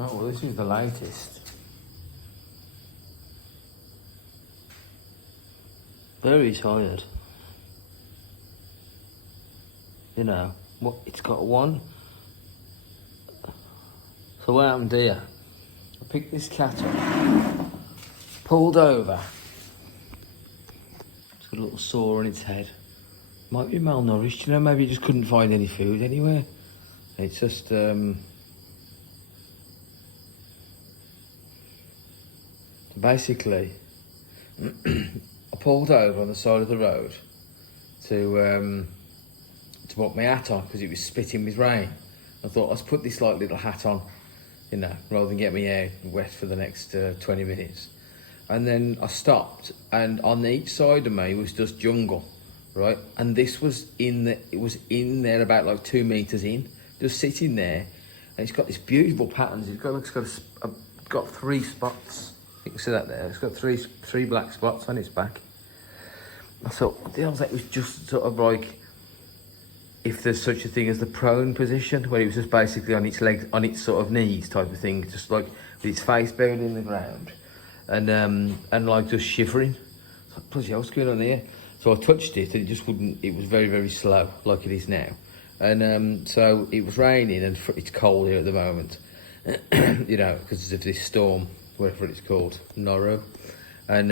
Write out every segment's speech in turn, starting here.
Oh, well, this is the latest. Very tired. You know, what? It's got one. So what happened here? I picked this cat up, pulled over. It's got a little sore on its head. Might be malnourished, you know, maybe it just couldn't find any food anywhere. It's just, basically, I pulled over on the side of the road to put my hat on because it was spitting with rain. I thought, let's put this like little hat on, you know, rather than get my hair wet for the next 20 minutes. And then I stopped, and on each side of me was just jungle, right? And this was it was in there about like 2 meters in, just sitting there. And it's got this beautiful patterns. It's got 3 spots. You can see that there. It's got three black spots on its back. I thought, what the hell's that? It was just sort of like, if there's such a thing as the prone position, where it was just basically on its legs, on its sort of knees type of thing, just like with its face buried in the ground, and like just shivering. So, bloody hell, what's going on here? So I touched it, and it just wouldn't. It was very, very slow, like it is now. And so it was raining, and it's cold here at the moment, you know, because of this storm, whatever it's called, Noro, and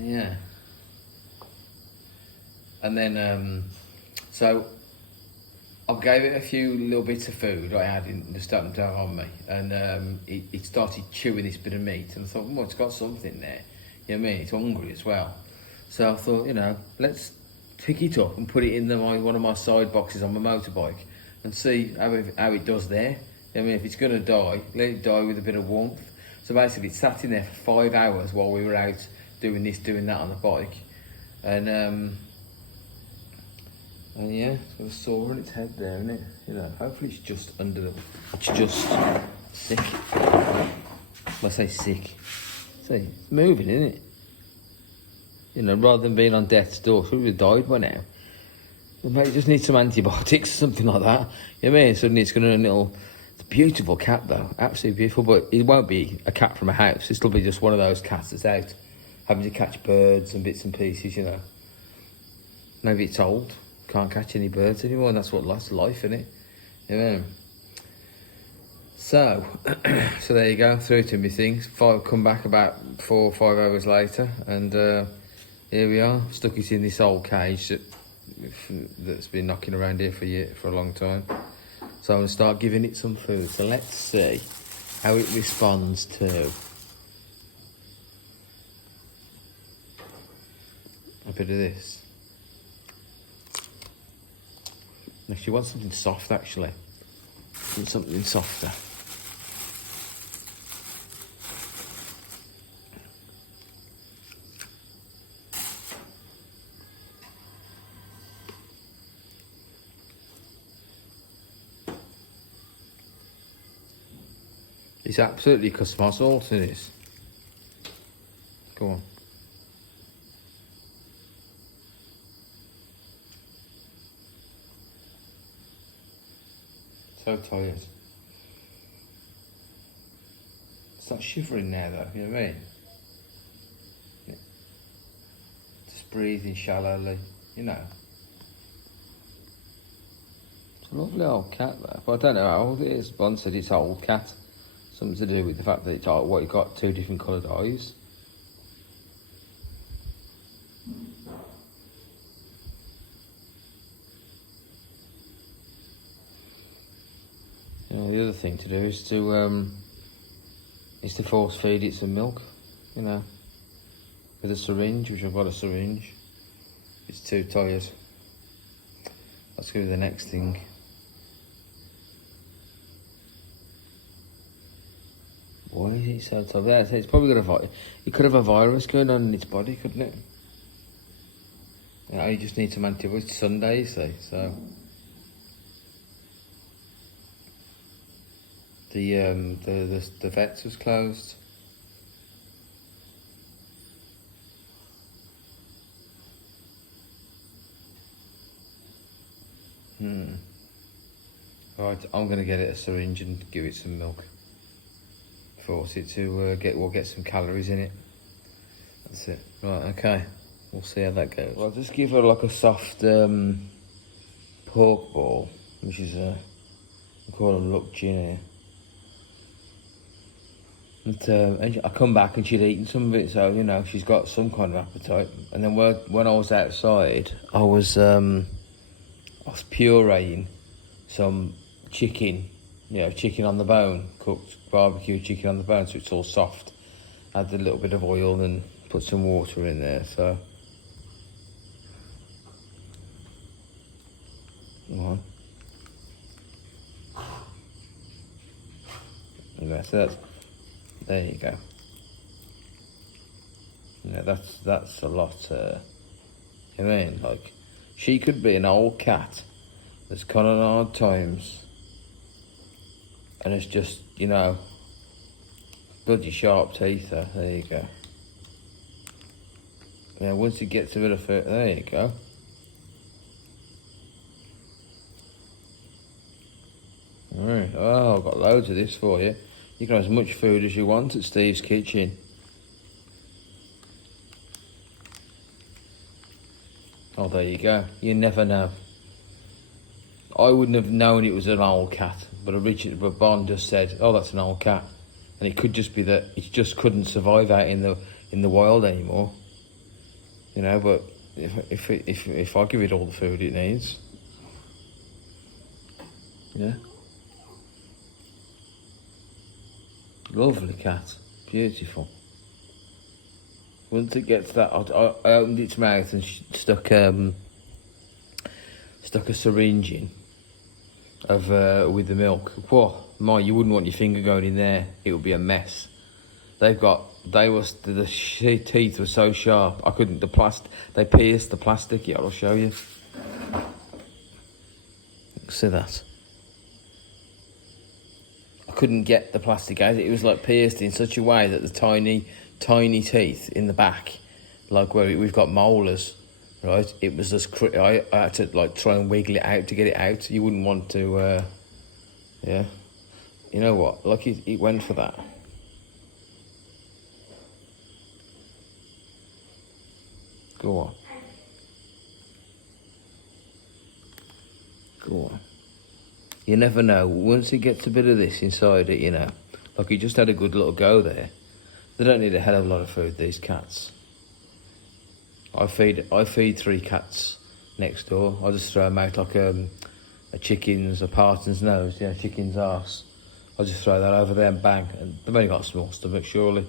yeah. And then, so I gave it a few little bits of food I had in the starting to have on me, and it started chewing this bit of meat, and I thought, well, it's got something there. You know what I mean? It's hungry as well. So I thought, you know, let's pick it up and put it in one of my side boxes on my motorbike and see how it does there. I mean, if it's going to die, let it die with a bit of warmth. So basically, it sat in there for 5 hours while we were out doing this, doing that on the bike, and yeah, it's got a sore on its head there, isn't it? You know, hopefully it's just it's just sick. Well, I say sick. See, it's moving, isn't it? You know, rather than being on death's door, so it would have died by now. Well, maybe it just needs some antibiotics or something like that. You know what I mean? Suddenly it's going to it's a beautiful cat though, absolutely beautiful, but it won't be a cat from a house. It'll be just one of those cats that's out having to catch birds and bits and pieces, you know. Maybe it's old. Can't catch any birds anymore, and that's life, isn't it? You know. So, so there you go, through to me things. Come back about 4 or 5 hours later, and here we are, stuck it in this old cage that's been knocking around here for a long time. So I'm gonna start giving it some food. So let's see how it responds to a bit of this. She wants something soft, actually. Something softer. It's absolutely cosmosol to this. Go on. So tired. It's not shivering now though, you know what I mean? Yeah. Just breathing shallowly, you know. It's a lovely old cat though, but I don't know how old it is. One said it's an old cat. Something to do with the fact that it's got 2 different coloured eyes. You know, the other thing to do is to force feed it some milk, you know, with a syringe, which I've got a syringe. It's too tired. Let's go to the next thing. Why is it so tired? It's probably got it could have a virus going on in its body, couldn't it? You just need some antibiotics. It's Sunday, you see, so. The vets was closed. Right, I'm going to get it a syringe and give it some milk. Force it to get some calories in it. That's it. Right, okay. We'll see how that goes. I'll just give her like a soft pork ball, which is we call them luck gin here. And I come back and she'd eaten some of it, so you know she's got some kind of appetite. And then when I was outside, I was pureeing some chicken, chicken on the bone, cooked barbecue chicken on the bone, so it's all soft. Add a little bit of oil and put some water in there. So, come on. Okay, so there you go. Yeah, that's a lot. I mean, like, she could be an old cat that's gone on hard times, and it's just, bloody sharp teeth. There you go. Yeah, once it gets a bit of it, there you go. Alright, oh, I've got loads of this for you. You can have as much food as you want at Steve's Kitchen. Oh, there you go. You never know. I wouldn't have known it was an old cat, but Bond just said, "Oh, that's an old cat," and it could just be that it just couldn't survive out in the wild anymore. But if I give it all the food it needs, yeah. Lovely cat, beautiful. Once it gets that, I opened its mouth and stuck a syringe in with the milk. Whoa, you wouldn't want your finger going in there. It would be a mess. The teeth were so sharp. I couldn't. They pierced the plastic. Yeah, I'll show you. See that? I couldn't get the plastic out. It was like pierced in such a way that the tiny teeth in the back, like where we've got molars, right? It was just I had to like try and wiggle it out to get it out. You wouldn't want to, yeah. You know what? Like it went for that. Go on. Go on. You never know. Once it gets a bit of this inside it, like he just had a good little go there. They don't need a hell of a lot of food, these cats. I feed 3 cats next door. I just throw them out like a chicken's, a parson's nose, chicken's arse. I just throw that over there and bang. And they've only got a small stomach, surely.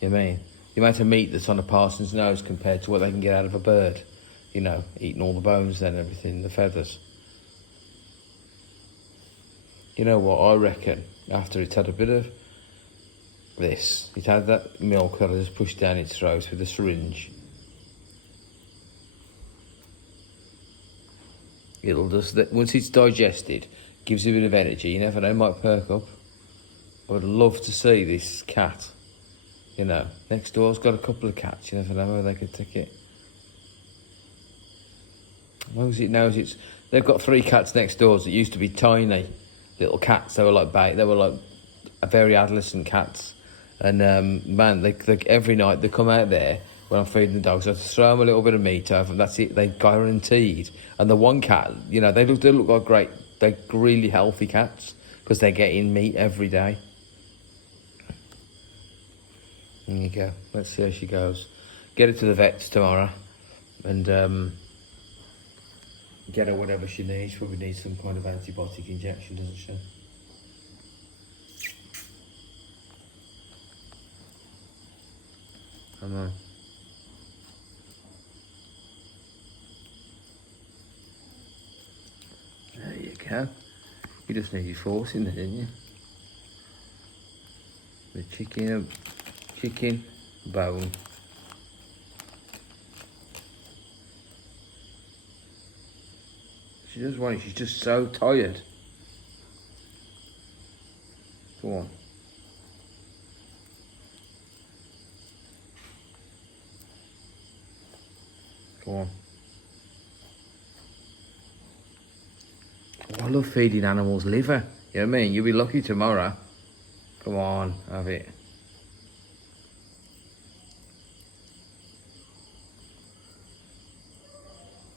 You mean? The amount of meat that's on a parson's nose compared to what they can get out of a bird. Eating all the bones and everything, the feathers. You know what, I reckon, after it's had a bit of this, it had that milk that I just pushed down its throat with a syringe. It'll just, once it's digested, gives it a bit of energy, you never know, it might perk up. I would love to see this cat, next door's got a couple of cats, you never know where they could take it. As long as it knows they've got 3 cats next door that used to be tiny little cats. They were like very adolescent cats, and man, they every night they come out there when I'm feeding the dogs. I just throw them a little bit of meat over them. That's it. They guaranteed. And the one cat, they look like great. They're really healthy cats because they're getting meat every day. There you go. Let's see how she goes. Get her to the vets tomorrow, and get her whatever she needs. Probably needs some kind of antibiotic injection, doesn't she? Come on. There you go. You just need your force in there, didn't you? The chicken bone. She doesn't want it, she's just so tired. Go on. Go on. Oh, I love feeding animals liver. You know what I mean? You'll be lucky tomorrow. Come on, have it.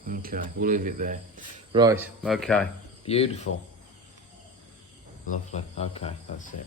Okay, we'll leave it there. Right, okay. Beautiful. Lovely. Okay, that's it.